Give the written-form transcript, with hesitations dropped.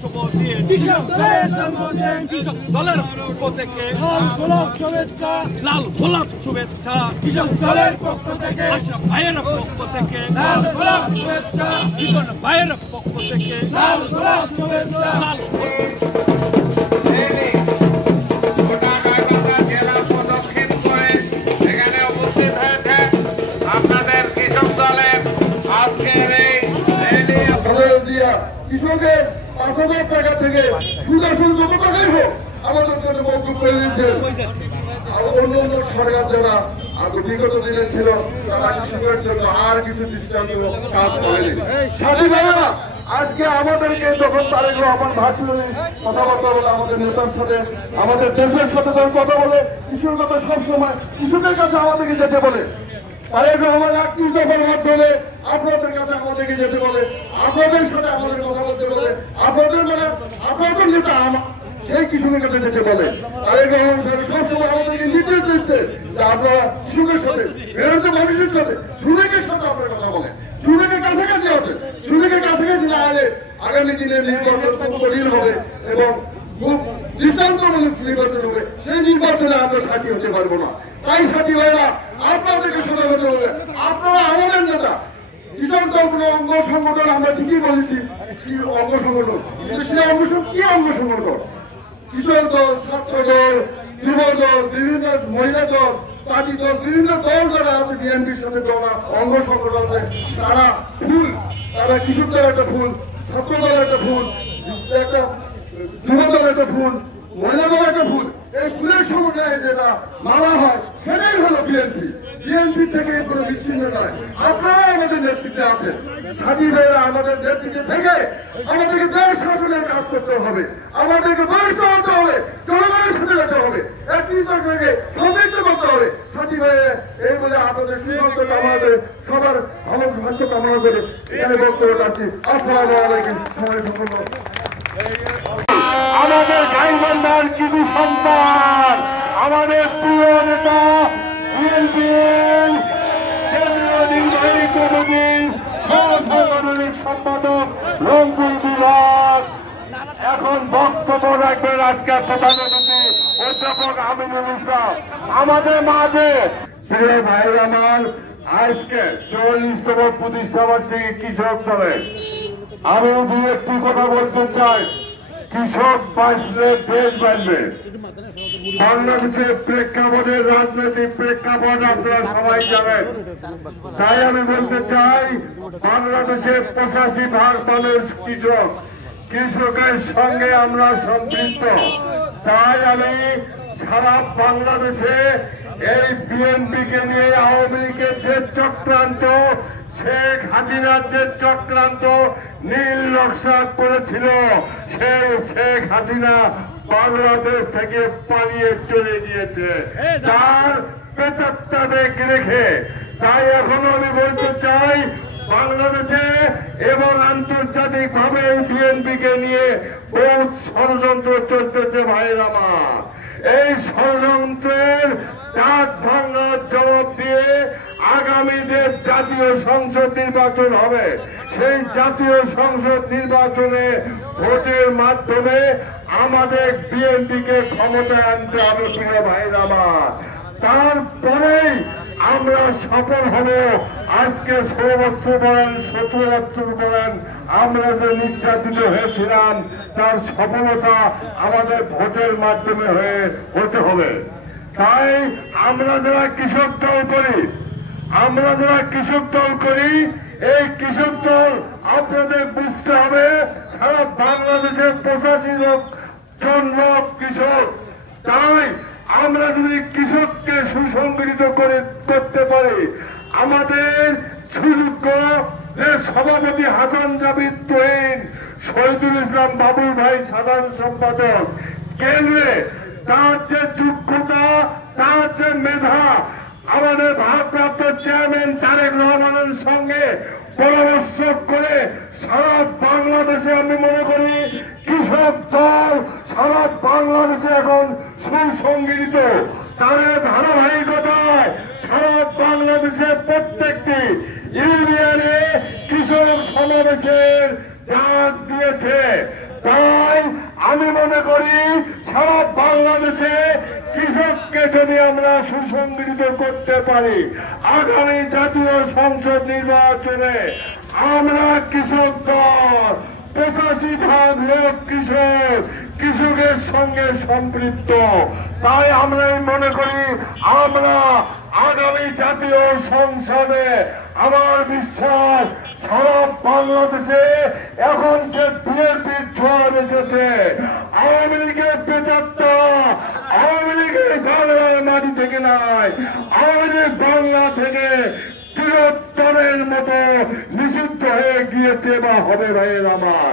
শুভ দিন কৃষক দলের জন্মদিন কৃষক দলের পক্ষ থেকে লাল গোলাপ শুভেচ্ছা কৃষক দলের পক্ষ থেকে আশরাফ ভাইয়ের পক্ষ থেকে লাল গোলাপ শুভেচ্ছা ইকন ভাইয়ের পক্ষ থেকে লাল গোলাপ শুভেচ্ছা লাল কৃষকের ৫,০০০ টাকা থেকে সুদাসন যত টাকাই হোক আমাদের জন্য মৌকুফ করে দিয়েছে। অন্য অন্য সরকার যারা বিগত দিনে ছিল তারা কৃষকের জন্য আর কিছু দৃষ্টান্তমূলক কাজ করেনি। সাথী ভাইয়েরা, আজকে আমাদেরকে যখন তারেক রহমান ভার্চুয়ালি কথাবার্তা বলে আমাদের নেতার সাথে আমাদের দেশের সাথে যখন কথা বলে কৃষকের কথা সবসময় কৃষকের কাছে আমাদেরকে যেতে বলে। তারেক রহমান ৩১ দফার মাধ্যমে আপনাদের কাছে আমাদেরকে যেতে বলে, আপনাদের সাথে আমাদের কথা বলতে বলে, আপনাদের নেতা সেই কৃষকের কাছে যেতে বলে। তারেক রহমান সাহেব সবসময় আমাদেরকে নির্দেশ দিচ্ছে যে আপনারা কৃষকের সাথে মেহনতি মানুষের সাথে শ্রমিকের সাথে আপনার কথা বলে, শ্রমিকের কাছাকাছি আছে। শ্রমিকের কাছাকাছি না হলে আগামী দিনে নির্বাচন খুব কঠিন হবে এবং খুব দৃষ্টান্তমূলক নির্বাচন হবে। সেই নির্বাচনে আমরা সাথী হতে পারবো না। তাই সাথী ভাইরা, আপনাদেরকে সজাগ হতে হবে। আপনারা আমাদের নেতা। কৃষক দল কোনো অঙ্গ সংগঠন আমরা ঠিকই বলেছি অঙ্গ সংগঠন, কিন্তু সেই অঙ্গ কি অঙ্গ সংগঠন? কৃষক দল, ছাত্র দল, যুব দল, বিভিন্ন মহিলা দল, পার্টি দল, বিভিন্ন দল যারা আছে বিএনপির সাথে অঙ্গ সংগঠন আছে, তারা ফুল, তারা কৃষক দল একটা ফুল, ছাত্র দল একটা ফুল, একটা যুব দল একটা ফুল, মহিলা দল একটা ফুল। এই ফুলের সমন্বয়ে যেটা মানা হয় সেটাই হলো বিএনপি। বিএনপি থেকে কোনো বিচ্ছিন্ন নয়। আপনারা আমাদের নেতৃত্বে আছেন। সাথী ভাইয়েরা, আমাদের নেতৃত্বে থেকে আমাদেরকে দেশ শাসনের কাজ করতে হবে, আমাদেরকে বরিষ্ঠ হতে হবে, জনগণের সাথে যেতে হবে, একটি সরকারকে সমৃদ্ধ করতে হবে। সাথী ভাইয়েরা, এই বলে আপনাদের সুস্বাস্থ্য কামনা করে, সবার ভালো ভাগ্য কামনা করে এখানে বক্তব্য রাখছি। আসসালামু আলাইকুম। সবাই সকল আমাদের গাইবান্ধার কৃষি সন্তান, আমাদের প্রিয় নেতা বিএনপির কেন্দ্রীয় নির্বাহী কমিটির সহসাংগঠনিক সম্পাদক রংপুর বিভাগ এখন বক্তব্য রাখবেন আজকের প্রধান অতিথি অধ্যাপক আমিনুল ইসলাম। আমাদের মাঝে প্রিয় ভাইরা আমার, আজকে ৪৪তম প্রতিষ্ঠাবার্ষিকী কৃষক দলের আমি দু একটি কথা বলতে চাই। কৃষক বাঁচলে দেশ বাঁচবে। বাংলাদেশের প্রেক্ষাপটের রাজনৈতিক প্রেক্ষাপট আপনারা সবাই জানেন। তাই আমি বলতে চাই, বাংলাদেশের ৮৫% মানুষ কৃষক, কৃষকের সঙ্গে আমরা সম্পৃক্ত। তাই আমি সারা বাংলাদেশে এই বিএনপিকে নিয়ে আওয়ামী লীগের যে চক্রান্ত, শেখ হাসিনার যে চক্রান্ত নীল নকশা করেছিল, সেই শেখ হাসিনা বাংলাদেশ থেকে পালিয়ে চলে গিয়েছে তার পেতাত্তা রেখে। তাই এখন আমি বলতে চাই, বাংলাদেশে এবং আন্তর্জাতিক ভাবে বিএনপিকে নিয়ে বহুত ষড়যন্ত্র চলতেছে ভাইয়ের আমার। এই ষড়যন্ত্রের ডাক ভাঙার জবাব দিয়ে আগামী যে জাতীয় সংসদ নির্বাচন হবে, সেই জাতীয় সংসদ নির্বাচনে ভোটের মাধ্যমে আমাদের বিএনপিকে ক্ষমতায় আনতে হবে প্রিয় ভাইরা আমার। তারপরেই আমরা সফল হব। আজকে ১৬ বছর বলেন, ১৭ বছর বলেন, আমরা যে নির্যাতিত হয়েছিলাম তার সফলতা আমাদের ভোটের মাধ্যমে হতে হবে। তাই আমরা যারা কৃষক দল করি, এই কৃষক দল আপনাদের বুঝতে হবে সারা বাংলাদেশের ৮৫ লাখ কৃষক। তাই আমরা যদি কৃষককে সুসংগঠিত করতে পারি, আমাদের সুযোগ্য যে সভাপতি হাসান জাবিদ তুহিন, শহীদুল ইসলাম বাবুল ভাই সাধারণ সম্পাদক, কেন্দ্রে তার যে যোগ্যতা, তার যে মেধা, আমাদের ভারপ্রাপ্ত চেয়ারম্যান তারেক রহমানের সঙ্গে পরামর্শ করে সারা বাংলাদেশে আমি মনে করি কৃষক দল সারা বাংলাদেশে এখন সুসংগঠিত। তার ধারাবাহিকতায় সারা বাংলাদেশে প্রত্যেকটি ইউনিয়নে কৃষক সমাবেশের ডাক দিয়েছে। তাই আমি মনে করি সারা বাংলাদেশে কৃষককে যদি আমরা সুসংগঠিত করতে পারি, আগামী জাতীয় সংসদ নির্বাচনে আমরা কৃষক দল 85% লোক কৃষকের সঙ্গে সম্পৃক্ত। তাই আমরাই মনে করি আমরা আগামী জাতীয় সংসদে, আমার বিশ্বাস সারা বাংলাদেশে এখন যে বিএনপির ঝড় এসেছে, আওয়ামী লীগের বেতারটা আওয়ামী লীগের বাংলার মাটি থেকে নয়, আওয়ামী লীগ বাংলা থেকে চিরতরের মতো নিষিদ্ধ হয়ে গিয়েছে বা হবে ভাইয়ের আমার।